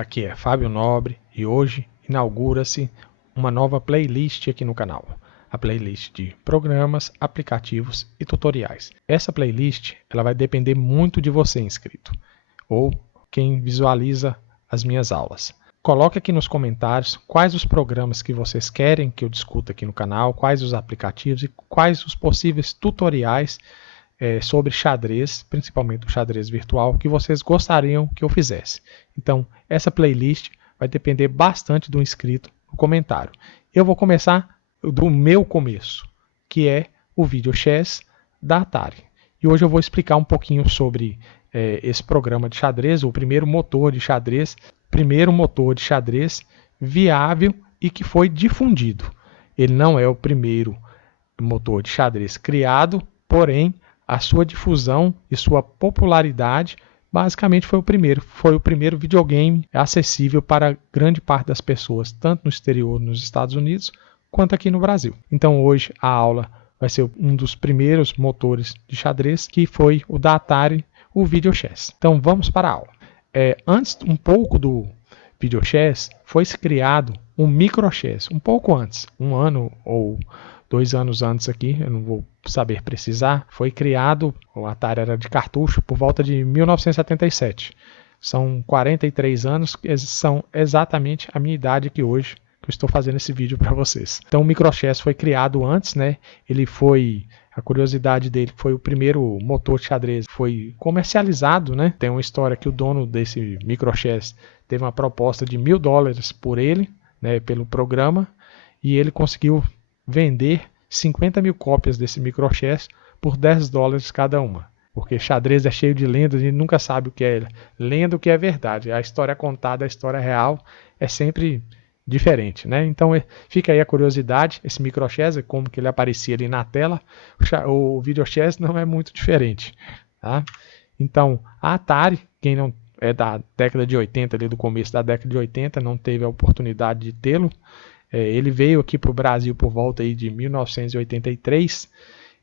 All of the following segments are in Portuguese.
aqui é Fábio Nobre e hoje inaugura-se uma nova playlist aqui no canal. A playlist de programas, aplicativos e tutoriais. Essa playlist ela vai depender muito de você, inscrito, ou quem visualiza as minhas aulas. Coloque aqui nos comentários quais os programas que vocês querem que eu discuta aqui no canal, quais os aplicativos e quais os possíveis tutoriais sobre xadrez, principalmente o xadrez virtual, que vocês gostariam que eu fizesse. Então, essa playlist vai depender bastante do inscrito no comentário. Eu vou começar do meu começo, que é o Video Chess da Atari. E hoje eu vou explicar um pouquinho sobre esse programa de xadrez, o primeiro motor de xadrez viável e que foi difundido. Ele não é o primeiro motor de xadrez criado, porém a sua difusão e sua popularidade basicamente foi o primeiro videogame acessível para grande parte das pessoas, tanto no exterior, nos Estados Unidos, quanto aqui no Brasil. Então hoje a aula vai ser um dos primeiros motores de xadrez, que foi o da Atari, o Video Chess. Então vamos para a aula. Antes um pouco do Video Chess, foi criado um Micro Chess, um pouco antes, um ano ou 2 anos antes aqui, eu não vou saber precisar, foi criado, o Atari era de cartucho, por volta de 1977. São 43 anos, que são exatamente a minha idade aqui hoje, que eu estou fazendo esse vídeo para vocês. Então o Micro Chess foi criado antes, né? Ele foi, a curiosidade dele, foi o primeiro motor de xadrez, foi comercializado, né? Tem uma história que o dono desse Micro Chess teve uma proposta de $1.000 por ele, né? Pelo programa, e ele conseguiu vender 50 mil cópias desse Micro Chess por $10 cada uma. Porque xadrez é cheio de lendas, a gente nunca sabe o que é lenda, o que é verdade. A história contada, a história real é sempre diferente, né? Então fica aí a curiosidade, esse Micro Chess, como que ele aparecia ali na tela, o Video Chess não é muito diferente, tá? Então a Atari, quem não é da década de 80, ali do começo da década de 80, não teve a oportunidade de tê-lo. Ele veio aqui para o Brasil por volta aí de 1983,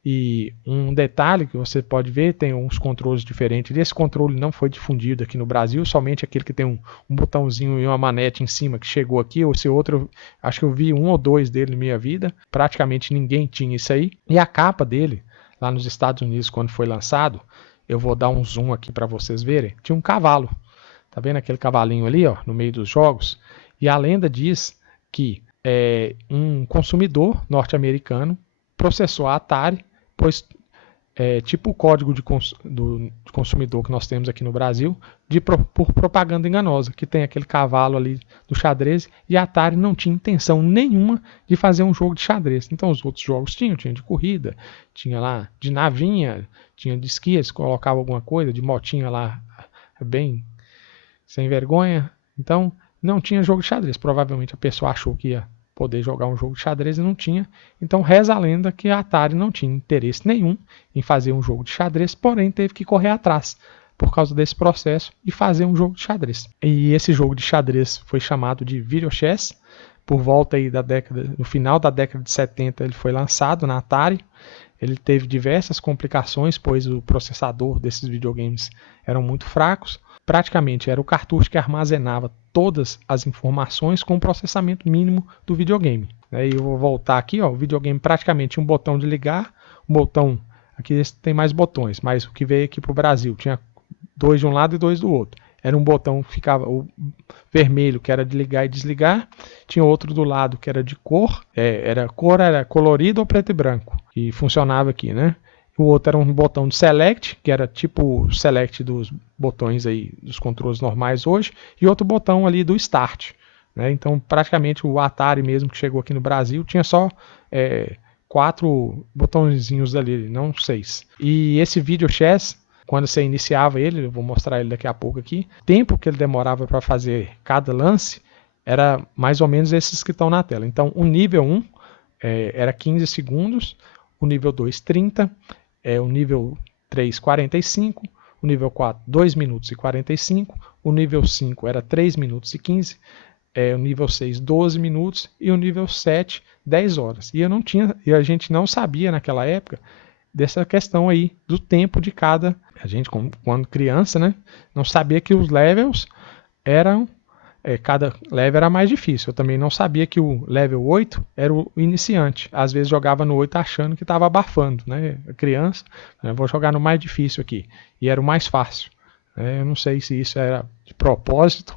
e um detalhe que você pode ver, tem uns controles diferentes. Esse controle não foi difundido aqui no Brasil, somente aquele que tem um botãozinho e uma manete em cima que chegou aqui. Esse outro, acho que eu vi 1 ou 2 dele na minha vida, praticamente ninguém tinha isso aí. E a capa dele, lá nos Estados Unidos, quando foi lançado, eu vou dar um zoom aqui para vocês verem, tinha um cavalo. Tá vendo aquele cavalinho ali, ó, no meio dos jogos? E a lenda diz que um consumidor norte-americano processou a Atari, pois tipo o código do consumidor que nós temos aqui no Brasil, por propaganda enganosa, que tem aquele cavalo ali do xadrez, e a Atari não tinha intenção nenhuma de fazer um jogo de xadrez. Então os outros jogos tinha de corrida, tinha lá de navinha, tinha de esqui, eles colocavam alguma coisa, de motinha lá, bem sem vergonha. Então não tinha jogo de xadrez. Provavelmente a pessoa achou que ia poder jogar um jogo de xadrez e não tinha. Então reza a lenda que a Atari não tinha interesse nenhum em fazer um jogo de xadrez, porém teve que correr atrás por causa desse processo e fazer um jogo de xadrez. E esse jogo de xadrez foi chamado de Video Chess. Por volta aí no final da década de 70 ele foi lançado na Atari. Ele teve diversas complicações, pois o processador desses videogames eram muito fracos. Praticamente era o cartucho que armazenava todas as informações com o processamento mínimo do videogame. E eu vou voltar aqui, ó, o videogame praticamente tinha um botão de ligar, um botão, aqui tem mais botões, mas o que veio aqui para o Brasil tinha 2 de um lado e 2 do outro. Era um botão que ficava o vermelho, que era de ligar e desligar, tinha outro do lado que era de cor, era colorido ou preto e branco, e funcionava aqui, né? O outro era um botão de select, que era tipo o select dos botões aí dos controles normais hoje, e outro botão ali do start, né? Então praticamente o Atari mesmo que chegou aqui no Brasil tinha só 4 botõezinhos ali, não 6. E esse Video Chess, quando você iniciava ele, eu vou mostrar ele daqui a pouco aqui, o tempo que ele demorava para fazer cada lance era mais ou menos esses que estão na tela. Então o nível 1 era 15 segundos, o nível 2 30, o nível 3 45, o nível 4 2 minutos e 45, o nível 5 era 3 minutos e 15, o nível 6 12 minutos e o nível 7 10 horas. E a gente não sabia naquela época dessa questão aí do tempo de cada. A gente, quando criança, né, não sabia que os levels eram cada level era mais difícil. Eu também não sabia que o level 8 era o iniciante. Às vezes jogava no 8 achando que estava abafando, né? A criança, vou jogar no mais difícil aqui. E era o mais fácil. Eu não sei se isso era de propósito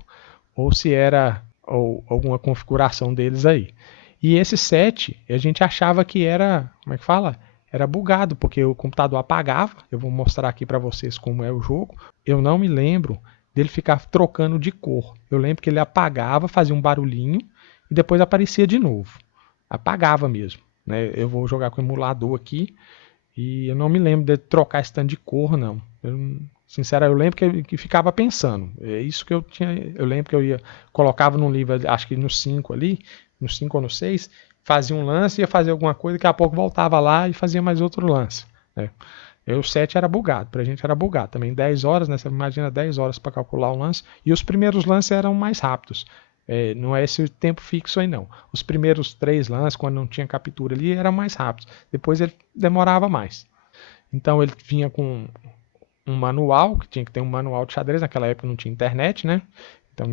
ou se era alguma configuração deles aí. E esse 7, a gente achava que era, como é que fala? Era bugado, porque o computador apagava. Eu vou mostrar aqui para vocês como é o jogo. Eu não me lembro dele ficar trocando de cor. Eu lembro que ele apagava, fazia um barulhinho e depois aparecia de novo. Apagava mesmo. Né? Eu vou jogar com o emulador aqui e eu não me lembro de trocar esse tanto de cor, não. Sinceramente, eu lembro que ficava pensando. É isso que eu tinha. Eu lembro que eu colocava no livro, acho que no 5 ali, no 5 ou no 6, fazia um lance, ia fazer alguma coisa, daqui a pouco voltava lá e fazia mais outro lance. Né? O 7 era bugado, pra gente era bugado. Também 10 horas, né? Você imagina 10 horas para calcular um lance. E os primeiros lances eram mais rápidos. Não é esse tempo fixo aí não. Os primeiros 3 lances, quando não tinha captura ali, eram mais rápidos. Depois ele demorava mais. Então ele vinha com um manual, que tinha que ter um manual de xadrez. Naquela época não tinha internet, né? Então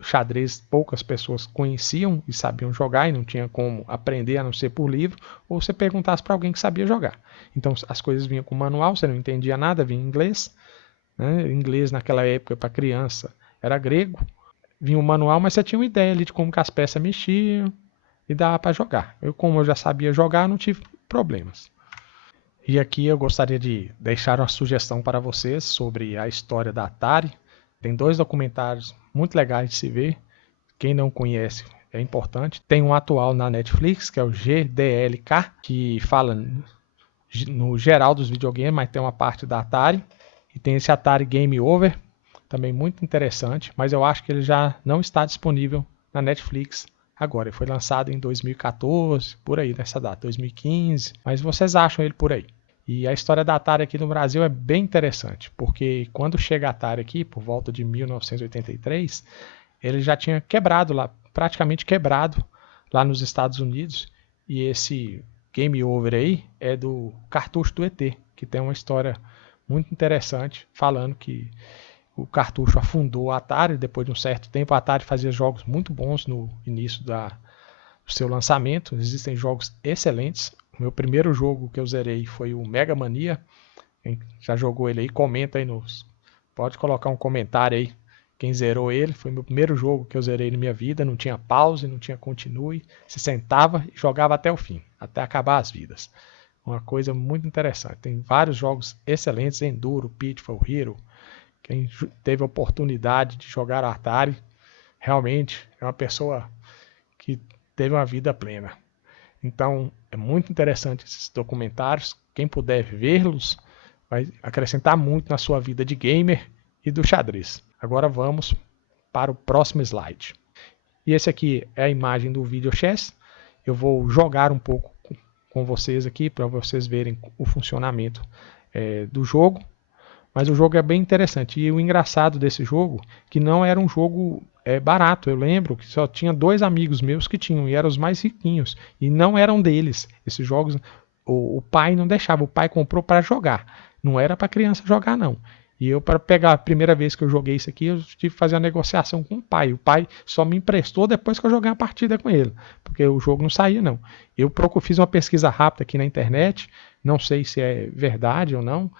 xadrez, poucas pessoas conheciam e sabiam jogar e não tinha como aprender a não ser por livro, ou você perguntasse para alguém que sabia jogar. Então as coisas vinham com manual, você não entendia nada, vinha em inglês. Né? Inglês naquela época para criança era grego. Vinha o manual, mas você tinha uma ideia ali de como que as peças mexiam e dava para jogar. Como eu já sabia jogar, não tive problemas. E aqui eu gostaria de deixar uma sugestão para vocês sobre a história da Atari. Tem 2 documentários muito legais de se ver. Quem não conhece é importante. Tem um atual na Netflix, que é o GDLK, que fala no geral dos videogames, mas tem uma parte da Atari. E tem esse Atari Game Over, também muito interessante, mas eu acho que ele já não está disponível na Netflix agora. Ele foi lançado em 2014, por aí nessa data, 2015, mas vocês acham ele por aí. E a história da Atari aqui no Brasil é bem interessante, porque quando chega a Atari aqui, por volta de 1983, ele já tinha quebrado lá, praticamente quebrado lá nos Estados Unidos. E esse Game Over aí é do cartucho do ET, que tem uma história muito interessante, falando que o cartucho afundou a Atari. Depois de um certo tempo, a Atari fazia jogos muito bons no início do seu lançamento. Existem jogos excelentes. O meu primeiro jogo que eu zerei foi o Mega Mania. Quem já jogou ele aí, comenta aí pode colocar um comentário aí. Quem zerou ele, foi meu primeiro jogo que eu zerei na minha vida. Não tinha pause, não tinha continue. Se sentava e jogava até o fim, até acabar as vidas. Uma coisa muito interessante. Tem vários jogos excelentes, Enduro, Pitfall, Hero. Quem teve a oportunidade de jogar Atari, realmente é uma pessoa que teve uma vida plena. Então, é muito interessante esses documentários. Quem puder vê-los, vai acrescentar muito na sua vida de gamer e do xadrez. Agora vamos para o próximo slide. E esse aqui é a imagem do Video Chess. Eu vou jogar um pouco com vocês aqui para vocês verem o funcionamento do jogo. Mas o jogo é bem interessante. E o engraçado desse jogo, que não era um jogo barato. Eu lembro que só tinha 2 amigos meus que tinham, e eram os mais riquinhos. E não eram deles. Esses jogos, o pai não deixava. O pai comprou para jogar. Não era para criança jogar, não. E eu, para pegar a primeira vez que eu joguei isso aqui, eu tive que fazer uma negociação com o pai. O pai só me emprestou depois que eu joguei uma partida com ele. Porque o jogo não saía, não. Eu fiz uma pesquisa rápida aqui na internet. Não sei se é verdade ou não.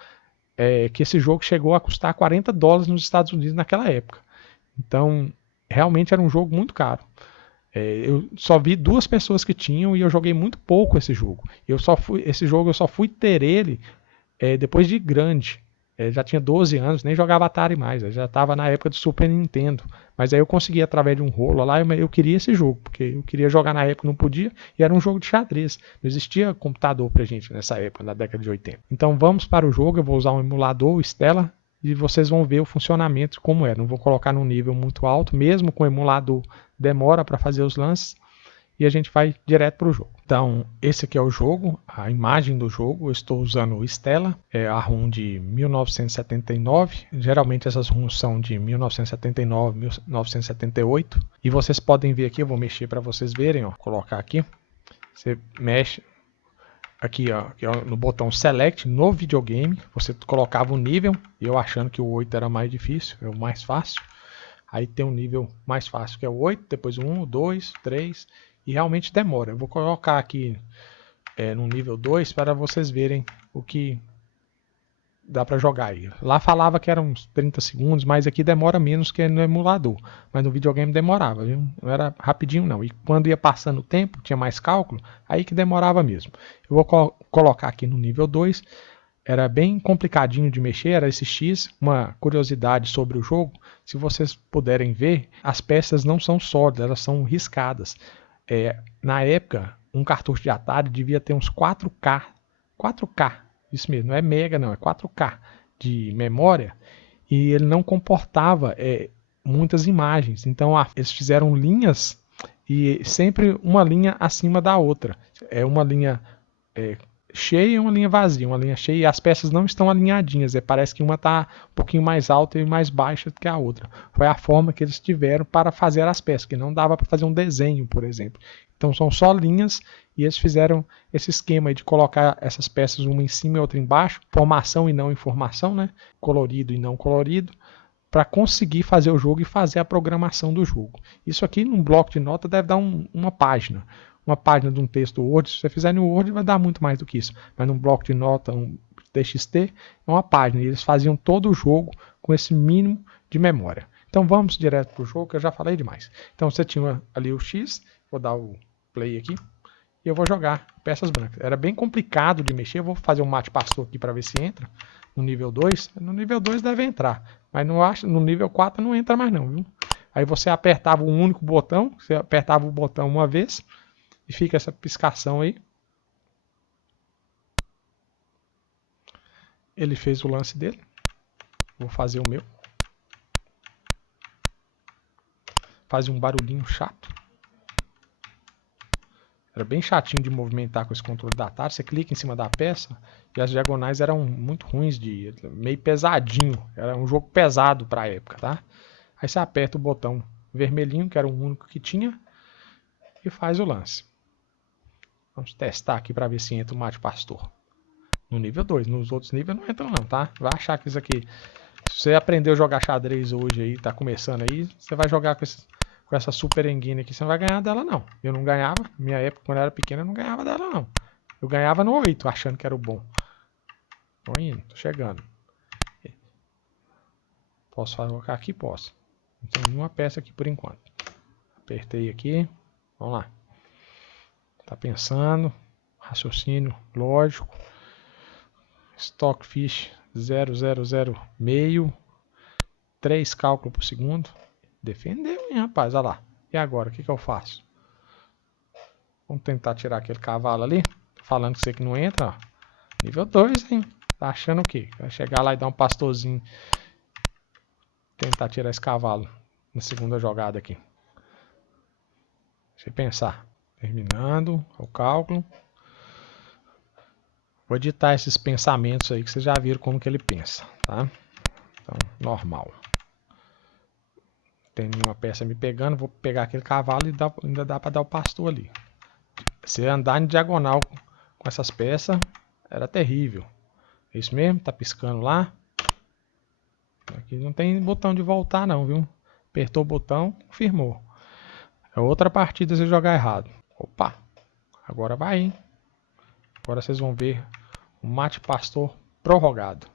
Que esse jogo chegou a custar $40 nos Estados Unidos naquela época. Então, realmente era um jogo muito caro. Eu só vi 2 pessoas que tinham e eu joguei muito pouco esse jogo. Esse jogo eu só fui ter ele depois de grande. Já tinha 12 anos, nem jogava Atari mais. Eu já estava na época do Super Nintendo. Mas aí eu consegui através de um rolo lá, eu queria esse jogo, porque eu queria jogar na época, não podia, e era um jogo de xadrez. Não existia computador pra gente nessa época, na década de 80. Então vamos para o jogo, eu vou usar um emulador, o Stella, e vocês vão ver o funcionamento como é. Não vou colocar num nível muito alto, mesmo com o emulador demora para fazer os lances, e a gente vai direto para o jogo. Então, esse aqui é o jogo, a imagem do jogo. Eu estou usando o Stella, a ROM de 1979. Geralmente essas ROMs são de 1979, 1978. E vocês podem ver aqui, eu vou mexer para vocês verem, ó, colocar aqui. Você mexe aqui, ó, no botão Select no videogame. Você colocava o nível, e eu achando que o 8 era mais difícil, é o mais fácil. Aí tem um nível mais fácil, que é o 8, depois o 1, o 2, 3, e realmente demora. Eu vou colocar aqui no nível 2 para vocês verem o que dá para jogar aí. Lá falava que eram uns 30 segundos, mas aqui demora menos que no emulador. Mas no videogame demorava, viu? Não era rapidinho não. E quando ia passando o tempo, tinha mais cálculo, aí que demorava mesmo. Eu vou colocar aqui no nível 2. Era bem complicadinho de mexer, era esse X. Uma curiosidade sobre o jogo, se vocês puderem ver, as peças não são sólidas, elas são riscadas. Na época, um cartucho de Atari devia ter uns 4K, 4K, isso mesmo, não é mega não, é 4K de memória, e ele não comportava muitas imagens. Então eles fizeram linhas e sempre uma linha acima da outra. É uma linha cheia e uma linha vazia, uma linha cheia, e as peças não estão alinhadinhas, parece que uma está um pouquinho mais alta e mais baixa do que a outra. Foi a forma que eles tiveram para fazer as peças, que não dava para fazer um desenho, por exemplo. Então são só linhas, e eles fizeram esse esquema de colocar essas peças uma em cima e outra embaixo, formação e não informação, né? Colorido e não colorido, para conseguir fazer o jogo e fazer a programação do jogo. Isso aqui num bloco de nota deve dar uma página. Uma página de um texto Word, se você fizer no Word vai dar muito mais do que isso. Mas num bloco de nota, um TXT, é uma página. E eles faziam todo o jogo com esse mínimo de memória. Então vamos direto para o jogo, que eu já falei demais. Então você tinha ali o X, vou dar o play aqui, e eu vou jogar peças brancas. Era bem complicado de mexer, eu vou fazer um mate pastor aqui para ver se entra. No nível 2, no nível 2 deve entrar, mas no nível 4 não entra mais não, viu? Aí você apertava um único botão, você apertava o botão uma vez, e fica essa piscação aí. Ele fez o lance dele. Vou fazer o meu. Faz um barulhinho chato. Era bem chatinho de movimentar com esse controle da Atari. Você clica em cima da peça e as diagonais eram muito ruins, meio pesadinho. Era um jogo pesado para a época, tá? Aí você aperta o botão vermelhinho, que era o único que tinha, e faz o lance. Vamos testar aqui para ver se entra o mate pastor. No nível 2. Nos outros níveis não entram não, tá? Vai achar que isso aqui... Se você aprendeu a jogar xadrez hoje aí, tá começando aí, você vai jogar com essa Super Engine aqui, você não vai ganhar dela não. Eu não ganhava, na minha época, quando eu era pequeno, eu não ganhava dela não. Eu ganhava no 8, achando que era o bom. Tô indo, tô chegando. Posso colocar aqui? Posso. Não tem nenhuma peça aqui por enquanto. Apertei aqui. Vamos lá. Tá pensando. Raciocínio lógico. Stockfish 000 meio. 3 cálculos por segundo. Defendeu, hein, rapaz? Olha lá. E agora, o que eu faço? Vamos tentar tirar aquele cavalo ali. Falando que você que não entra, ó. Nível 2, hein? Tá achando o quê? Vai chegar lá e dar um pastorzinho. Tentar tirar esse cavalo na segunda jogada aqui. Deixa eu pensar. Terminando o cálculo. Vou editar esses pensamentos aí que vocês já viram como que ele pensa, tá? Então, normal. Tem nenhuma peça me pegando, vou pegar aquele cavalo e ainda dá para dar o pastor ali. Se andar em diagonal com essas peças, era terrível. É isso mesmo? Tá piscando lá. Aqui não tem botão de voltar não, viu? Apertou o botão, confirmou. É outra partida se jogar errado. Opa! Agora vai, hein? Agora vocês vão ver o mate pastor prorrogado.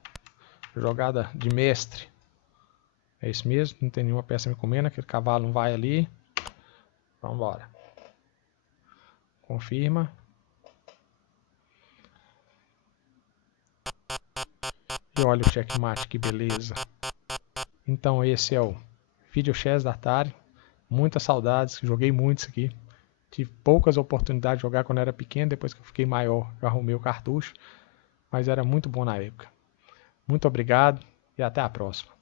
Jogada de mestre. É isso mesmo, não tem nenhuma peça me comendo. Aquele cavalo não vai ali. Vamos embora. Confirma. E olha o checkmate, que beleza. Então esse é o Video Chess da Atari. Muitas saudades, joguei muito isso aqui. Tive poucas oportunidades de jogar quando era pequeno, depois que eu fiquei maior eu arrumei o cartucho. Mas era muito bom na época. Muito obrigado e até a próxima.